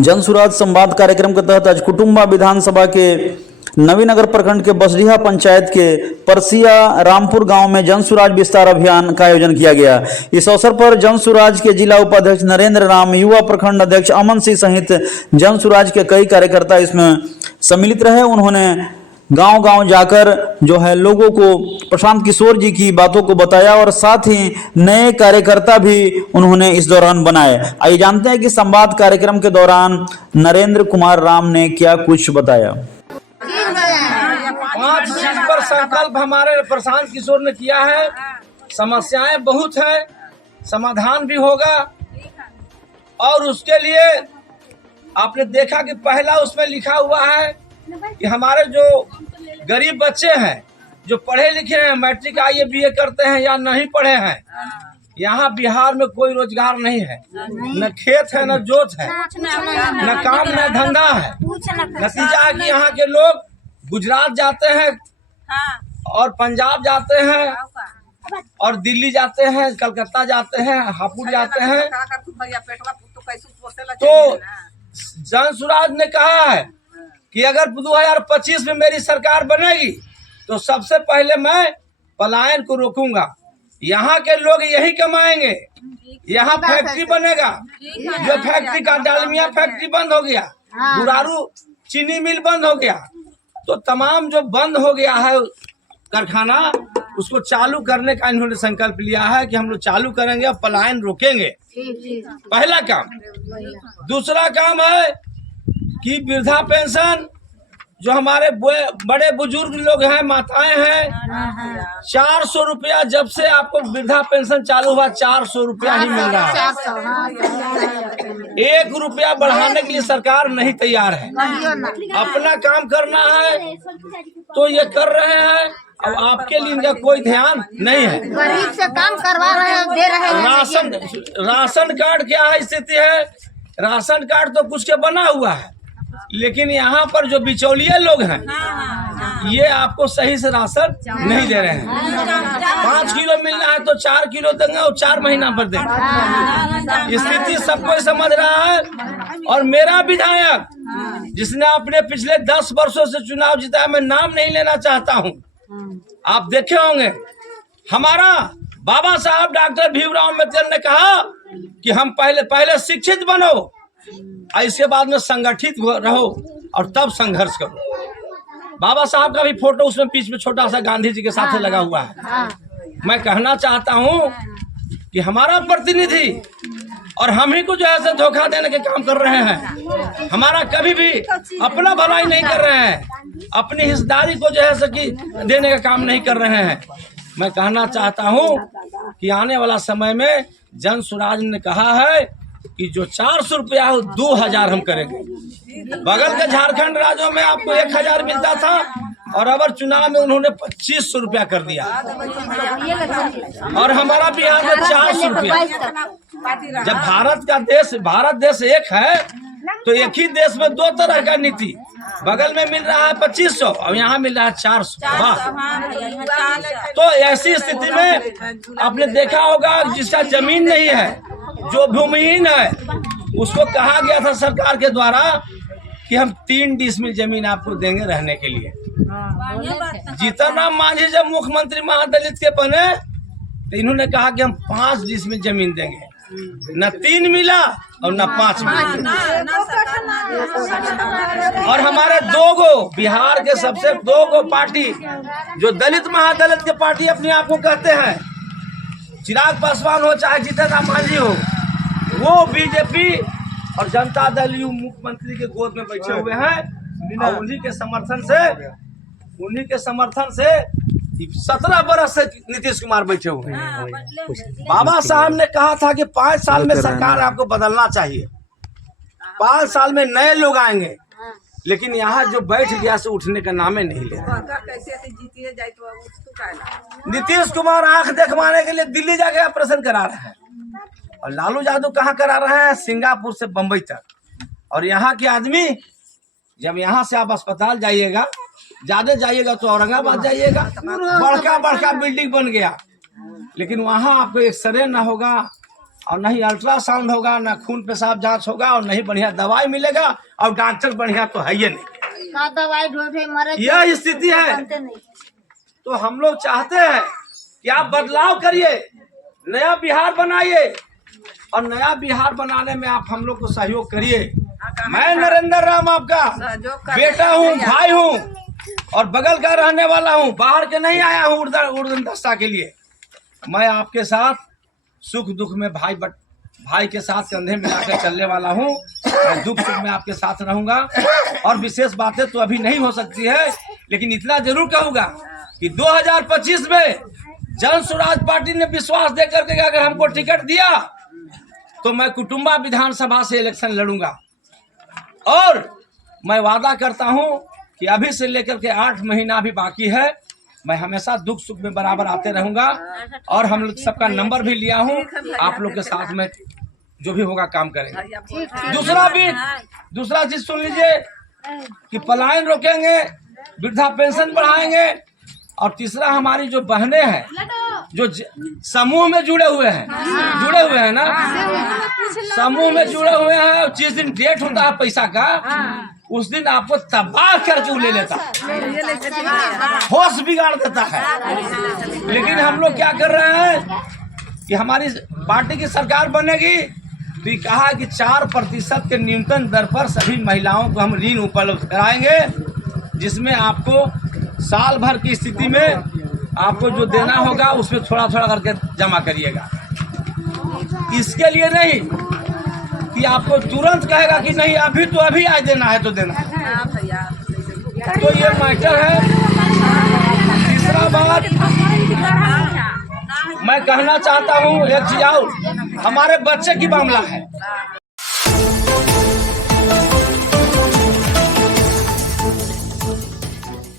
जनसुराज संवाद कार्यक्रम के तहत आज कुटुंबा विधानसभा के नवीनगर प्रखंड के बसडीहा पंचायत के परसिया रामपुर गांव में जनसुराज विस्तार अभियान का आयोजन किया गया। इस अवसर पर जनसुराज के जिला उपाध्यक्ष नरेंद्र राम, युवा प्रखंड अध्यक्ष अमन सिंह सहित जनसुराज के कई कार्यकर्ता इसमें सम्मिलित रहे। उन्होंने गांव-गांव जाकर जो है लोगों को प्रशांत किशोर जी की बातों को बताया और साथ ही नए कार्यकर्ता भी उन्होंने इस दौरान बनाए। आइए जानते हैं कि संवाद कार्यक्रम के दौरान नरेंद्र कुमार राम ने क्या कुछ बताया। 5 चीज पर संकल्प हमारे प्रशांत किशोर ने किया है। समस्याएं बहुत है, समाधान भी होगा और उसके लिए आपने देखा कि पहला उसमें लिखा हुआ है कि हमारे जो गरीब बच्चे हैं जो पढ़े लिखे हैं, मैट्रिक IE BA करते हैं या नहीं पढ़े हैं, यहाँ बिहार में कोई रोजगार नहीं है, न खेत है, न जोत है, न काम न धंधा है। नतीजा है कि यहाँ के लोग गुजरात जाते हैं और पंजाब जाते हैं और दिल्ली जाते हैं, कलकत्ता जाते हैं, हापुड़ जाते हैं। तो जनसुराज ने कहा है कि अगर 2025 में मेरी सरकार बनेगी तो सबसे पहले मैं पलायन को रोकूंगा। यहाँ के लोग यही कमाएंगे, यहाँ फैक्ट्री बनेगा। जो फैक्ट्री का डालमिया फैक्ट्री बंद हो गया, बुरारू चीनी मिल बंद हो गया, तो तमाम जो बंद हो गया है कारखाना उसको चालू करने का इन्होंने संकल्प लिया है कि हम लोग चालू करेंगे और पलायन रोकेंगे। पहला काम। दूसरा काम है कि वृद्धा पेंशन जो हमारे बड़े बुजुर्ग लोग हैं, माताएं हैं, 400 रुपया जब से आपको वृद्धा पेंशन चालू हुआ 400 रुपया ही मिल रहा है। 1 रुपया बढ़ाने के लिए सरकार नहीं तैयार है। अपना काम करना है तो ये कर रहे हैं। अब आपके लिए इनका कोई ध्यान नहीं है। गरीब से काम करवा रहे हैं, दे रहे हैं। राशन कार्ड क्या है स्थिति है? राशन कार्ड तो कुछ के बना हुआ है, लेकिन यहाँ पर जो बिचौलिए लोग हैं ये आपको सही से राशन नहीं दे रहे हैं। 5 किलो मिलना है तो 4 किलो देंगे और 4 महीना पर देंगे। स्थिति सबको समझ रहा है। और मेरा विधायक जिसने अपने पिछले 10 वर्षों से चुनाव जीता है, मैं नाम नहीं लेना चाहता हूँ, आप देखे होंगे, हमारा बाबा साहब डॉक्टर भीमराव अम्बेडकर ने कहा कि हम पहले शिक्षित बनो और इसके बाद में संगठित रहो और तब संघर्ष करो। बाबा साहब का भी फोटो उसमें बीच में छोटा सा गांधी जी के साथ लगा हुआ है। मैं कहना चाहता हूं कि हमारा प्रतिनिधि और हम ही को जो है धोखा देने के काम कर रहे हैं। हमारा कभी भी अपना भलाई नहीं कर रहे हैं, अपनी हिस्सेदारी को जो है कि देने का काम नहीं कर रहे हैं। मैं कहना चाहता हूं कि आने वाला समय में जनसुराज ने कहा है कि जो 400 रुपया हो 2000 हम करेंगे। बगल के झारखंड राज्यों में आपको 1000 मिलता था और अब चुनाव में उन्होंने 2500 रुपया कर दिया और हमारा बिहार में 400 रुपया। जब भारत देश एक है तो एक ही देश में 2 तरह का नीति। बगल में मिल रहा है 2500 और यहाँ मिल रहा है 400। तो ऐसी स्थिति में आपने देखा होगा जिसका जमीन नहीं है, जो भूमिहीन है, उसको कहा गया था सरकार के द्वारा कि हम 3 डिसमिल जमीन आपको देंगे रहने के लिए। जीतन राम मांझी जब मुख्यमंत्री महादलित के बने तो इन्होंने कहा कि हम 5 डिसमिल जमीन देंगे। न 3 मिला और न 5 मिला। और हमारे 2 बिहार के सबसे 2 पार्टी जो दलित महादलित के पार्टी अपने आप को कहते हैं, चिराग पासवान हो चाहे जीतन राम मांझी हो, वो बीजेपी और जनता दल यू मुख्यमंत्री के गोद में बैठे हुए हैं और उन्हीं के समर्थन से 17 बरस से नीतीश कुमार बैठे हुए हैं। बाबा साहब ने कहा था कि 5 साल में सरकार आपको बदलना चाहिए, 5 साल में नए लोग आएंगे, लेकिन यहाँ जो बैठ गया से उठने का नामे नहीं ले रहा। नीतीश कुमार आंख देखवाने के लिए दिल्ली जाके ऑपरेशन करा रहे हैं और लालू यादव कहाँ करा रहे हैं? सिंगापुर से बंबई तक। और यहाँ के आदमी जब यहाँ से आप अस्पताल जाइएगा, ज्यादा जाइएगा तो औरंगाबाद जाइएगा, बड़का बिल्डिंग बन गया, लेकिन वहाँ आपको एक्सरे ना होगा और नहीं अल्ट्रासाउंड होगा, ना खून पेशाब जांच होगा, और नहीं बढ़िया दवाई मिलेगा, और डॉक्टर बढ़िया तो है ही नहीं। का दवाई ढूंढे मरे यह स्थिति है। बनते नहीं। तो हम लोग चाहते हैं कि आप बदलाव करिए, नया बिहार बनाइए, और नया बिहार बनाने में आप हम लोग को सहयोग करिए। मैं नरेंद्र राम आपका बेटा हूँ, भाई हूँ, और बगल का रहने वाला हूँ, बाहर के नहीं आया हूँ उड़न दस्ता के लिए। मैं आपके साथ सुख दुख में भाई के साथ कंधे मिलाकर चलने वाला हूँ। मैं दुख सुख में आपके साथ रहूंगा, और विशेष बातें तो अभी नहीं हो सकती है, लेकिन इतना जरूर कहूंगा कि 2025 में जन स्वराज पार्टी ने विश्वास देकर के अगर हमको टिकट दिया तो मैं कुटुंबा विधानसभा से इलेक्शन लड़ूंगा। और मैं वादा करता हूं कि अभी से लेकर के 8 महीना भी बाकी है, मैं हमेशा दुख सुख में बराबर आते रहूंगा, और हम लोग सबका नंबर भी लिया हूं। आप लोग के साथ में जो भी होगा काम करेंगे। दूसरा चीज सुन लीजिए कि पलायन रोकेंगे, वृद्धा पेंशन बढ़ाएंगे, और तीसरा हमारी जो बहनें हैं जो समूह में जुड़े हुए हैं ना, समूह में जुड़े हुए हैं, जिस दिन डेट होता है पैसा का, उस दिन आपको तबाह करके ले लेता है, होश बिगाड़ देता है। लेकिन हम लोग क्या कर रहे हैं कि हमारी पार्टी की सरकार बनेगी तो ये कहा कि 4% के न्यूनतम दर पर सभी महिलाओं को हम ऋण उपलब्ध कराएंगे, जिसमें आपको साल भर की स्थिति में आपको जो देना होगा उसमें थोड़ा थोड़ा करके जमा करिएगा। इसके लिए नहीं कि आपको तुरंत कहेगा कि नहीं अभी तो अभी आज देना है तो देना है। तो ये मैटर है। तीसरा बात मैं कहना चाहता हूँ, एक चीज और, हमारे बच्चे की मामला है।